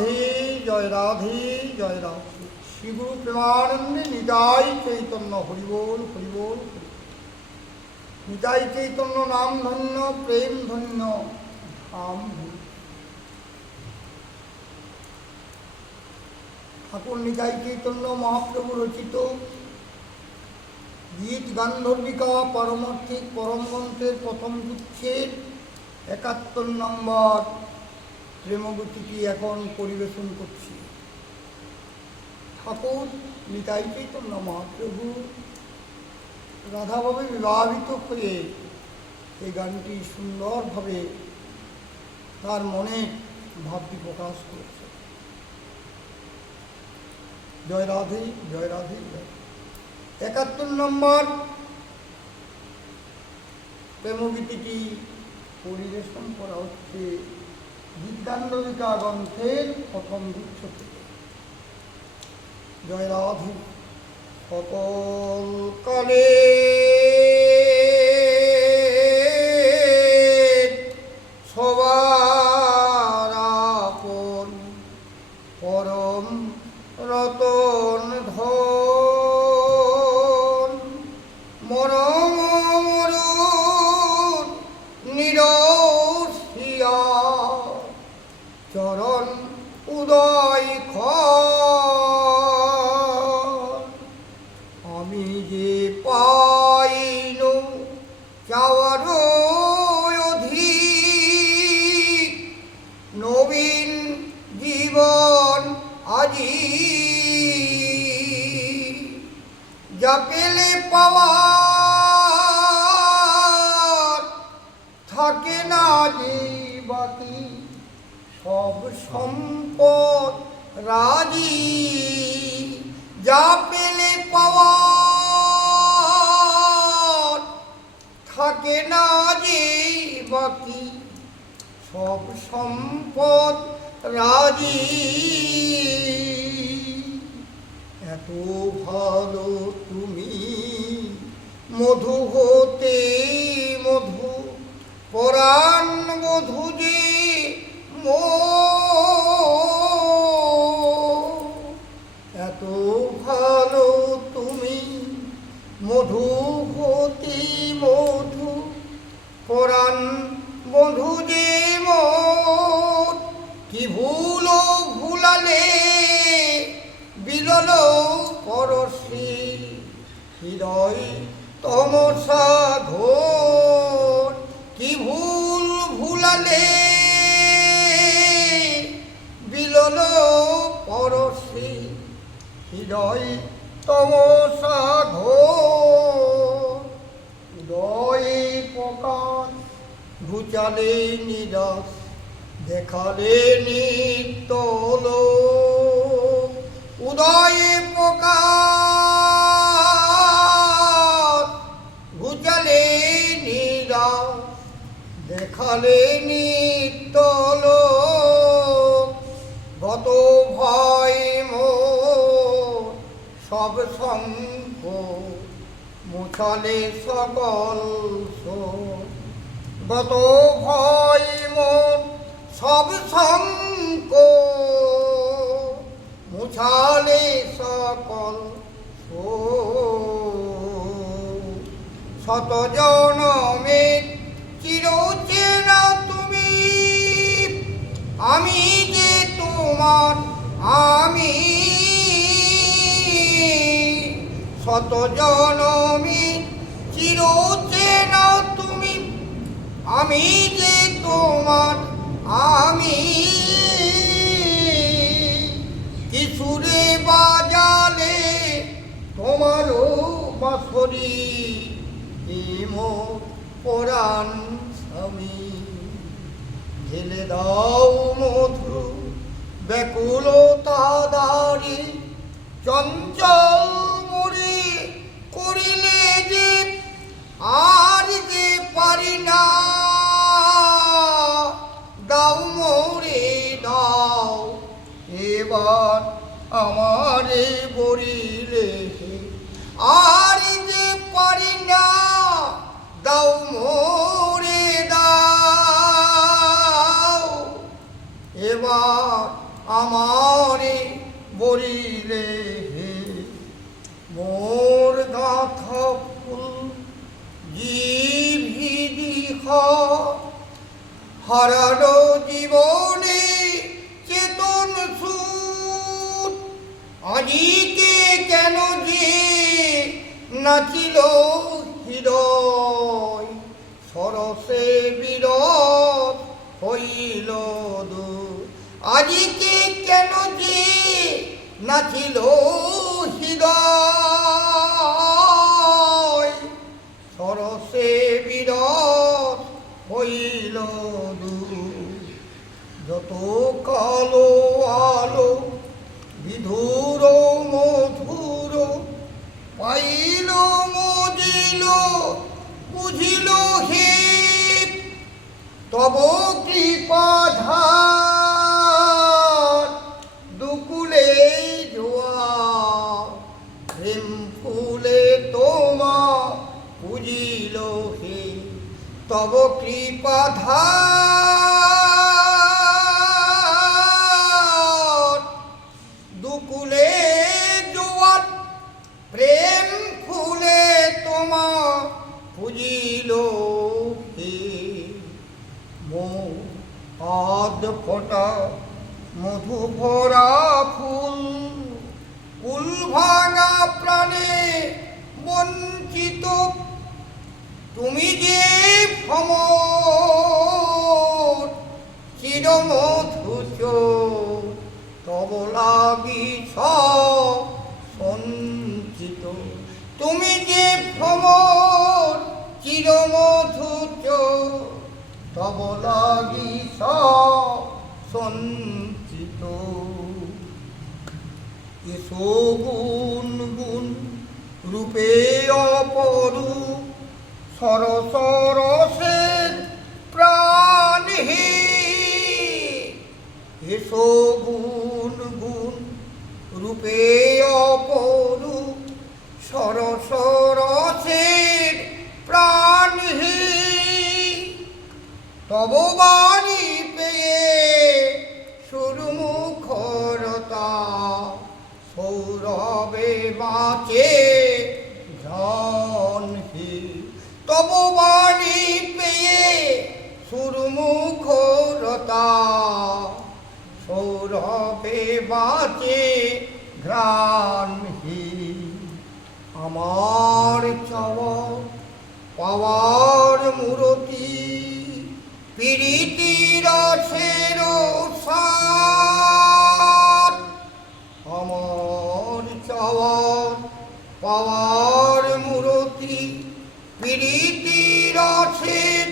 রাধে জয় রাধে জয় রাধে। শ্রীগুরু প্রেমানন্দে নিতাই চৈতন্য হরিবোল হরিবোল। নিতাই চৈতন্য নাম ধন্য, প্রেম ধন্য, ধাম ধন্য। ঠাকুর নিতাই চৈতন্য মহাপ্রভু রচিত গীত গান্ধর্বিকা পারমার্থিক পরম গ্রন্থের প্রথম গুচ্ছের ৭১ নম্বর প্রেমগীতিটি এখন পরিবেশন করছি। ঠাকুর নিতাই চৈতন্য মহাপ্রভু রাধাভাবে বিবাহিত হয়ে এই গানটি সুন্দরভাবে তার মনের ভাবটি প্রকাশ করেছে। জয় রাধে জয় রাধে জয়। ৭১ নম্বর প্রেমগীতিটি পরিবেশন করা হচ্ছে গীতগান্ধর্বিকা গ্রন্থের প্রথম গুচ্ছ থেকে। জয় রাধে। সকল কালে সবার আপন পরম রতন ধন, মরম মরুন নিরসিয়া চরণ উদয় আমি যে পাইন চাওয়ার অধিক নবীন জীবন আজি যা পেলে পাওয়ার থাকে না যে বাকি সব সম্পদ রাজি যা পেলে পাওয়ার থাকে না যে বাকি সব সম্পদ রাজি। এত ভালো তুমি মধু হতে মধু পরাণ মধু যে এত ভালো তুমি মধু হতে মধু পরাণ বধু যে মোর কি ভুল ভুলালে বিরল পরশি হৃদয় তমসা ঘোর কি ভুল ভুলালে বিরল পরশি হৃদয় তমসা ঘোর উদয় প্রকাশ ঘুচালে নিরাশ দেখালে নিত্যল উদয় প্রকাশ ঘুচালে নিরাশ দেখালে নিত্যল গত ভয় মোর সব সঙ্গ মুছালে সকল শোক গত ভয় মোর সব সঙ্গ মুছালে সকল শত জনমের চিরচেনা তুমি আমি যে তোমার আমি শত জনমের চিরচেনা তুমি আমি যে তোমার আমি কিশোরে বাজালে তোমারও বাঁশরি মোর পরাণ স্বামী ঢেলে দাও মধু ব্যাকুলতা দাঁড়ি চঞ্চল মুড়ি করিলে যে আর যে পারি না দাও মোরে দাও এবার আমারে বরিলে আর যে পারি না দাও মোরে দাও এবার আমারে বলিলে হে মোর গাঁথা ফুল জীবিদিহ হারানো জীবনে চেতন সুর আজিকে কেন যে নাচিল হৃদয় সরসে বিরত হইল দূর আজিকে কেন যে নাচিল হৃদয় সরসে বিরত হইল দূর যত কালো আলো বিধুর মধুর পাইল মজিল বুঝিল হে তব কৃপাধার দুকুলে জোয়া প্রেম ফুলে তোমা বুঝিল হে তব কৃপাধার দুকুলে জোয়ার প্রেম ফুলে তোমা বুঝিল হে আদ ফোটা মধু ভরা ফুল কুল ভাঙা প্রাণে বঞ্চিত তুমি যে ভ্রমর চিরমধুচ তব লাগি সঞ্চিত তুমি যে ভ্রমর চিরমধুচ তব লাগি সঞ্চিত এসো গুণ গুণ রূপে অপরূপ সরস রসের প্রাণ হে এসো গুণ গুণ রূপে অপরূপ সরস রসের প্রাণ হে তব বাণী পেয়ে সুরমুখরতা সৌরভে বাঁচে ধ্যান হে তব বাণী পেয়ে সুরমুখরতা সৌরভে বাঁচে ঘ্রাণ হে আমার চাওয়া পাওয়ার মূরতি প্রীতি রসের সার আমার চাওয়ার পাওয়ার মূরতি প্রীতি রসের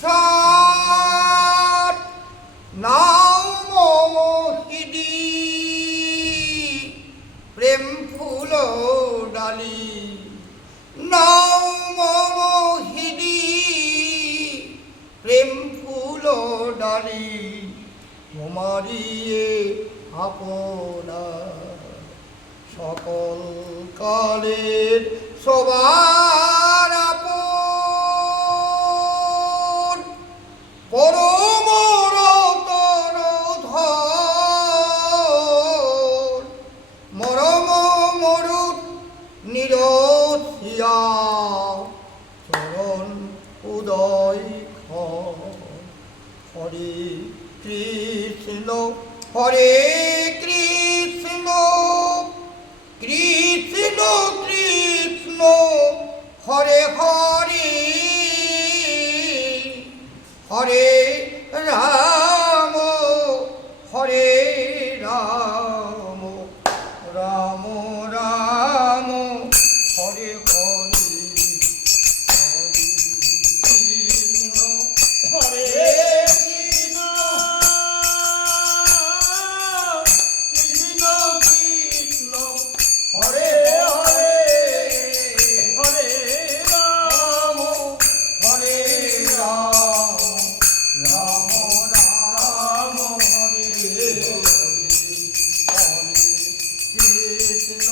সার নাও মম হৃদি প্রেম ফুল ডালি নাও মম হৃদি প্রেম ফুল ডালি তোমারিয়ে আপনা সকল কালের সবার আপন পরম রতন ধন মরম মরুত নিরসিয়া চরণ উদয় হরে কৃষ্ণ হরে কৃষ্ণ কৃষ্ণ কৃষ্ণ হরে হরে হরে রাম হরে রাম রাম রাম হরে হরে কৃষ্ণ হরে কৃষ্ণ কৃষ্ণ কৃষ্ণ হরে হরে হরে রাম হরে রাম রাম রাম হরে হরে কৃষ্ণ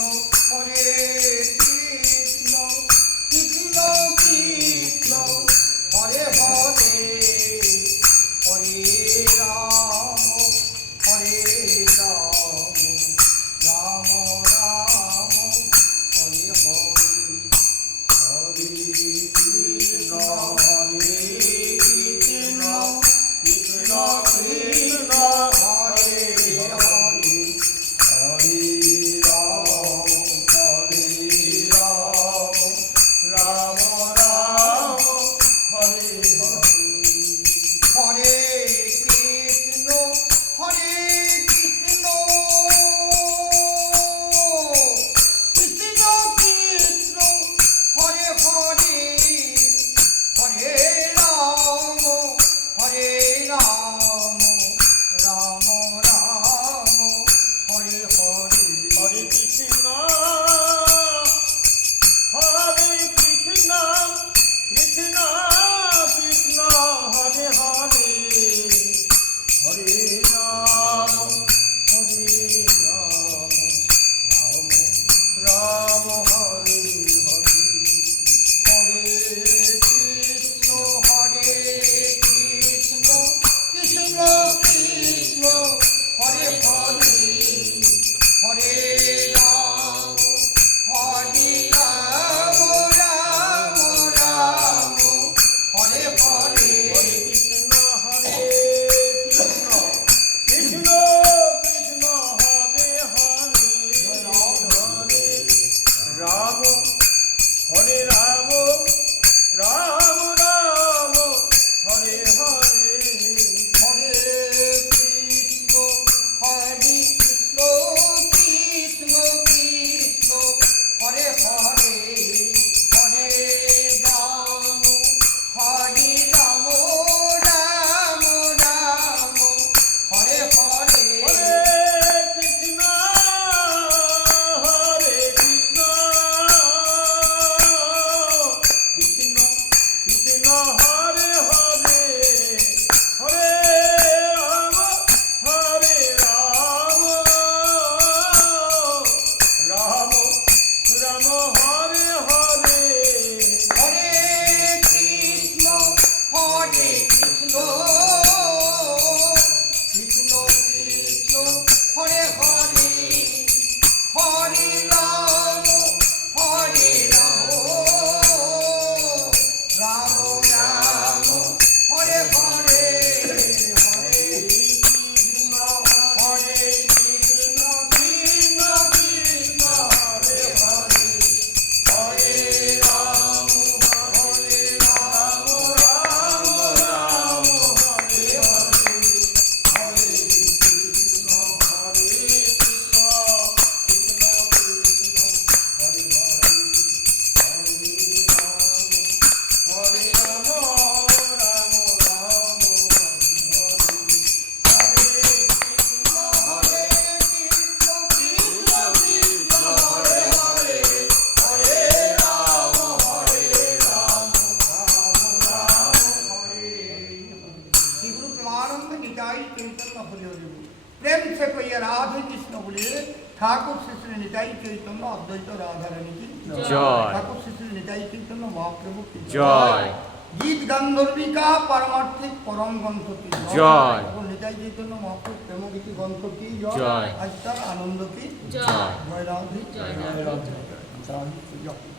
নিতাই চৈতন্য হরি হরি বল। প্রেম সে কইয়া রাধে কৃষ্ণ বলে ঠাকুর শ্রী শ্রী নিতাই চৈতন্য অদ্বৈত রাধারানী কি জয়। ঠাকুর শ্রী শ্রী নিতাই চৈতন্য মহাপ্রভু কি জয়। গীত গান্ধর্বিকা পারমার্থিক পরম গ্রন্থ কি জয়। ঠাকুর নিতাই চৈতন্য মহাপ্রভু প্রেমগীতি গ্রন্থ কি জয়। আজ তার আনন্দ কি জয়। জয় রাধে জয় রাধে। জয় রাধে।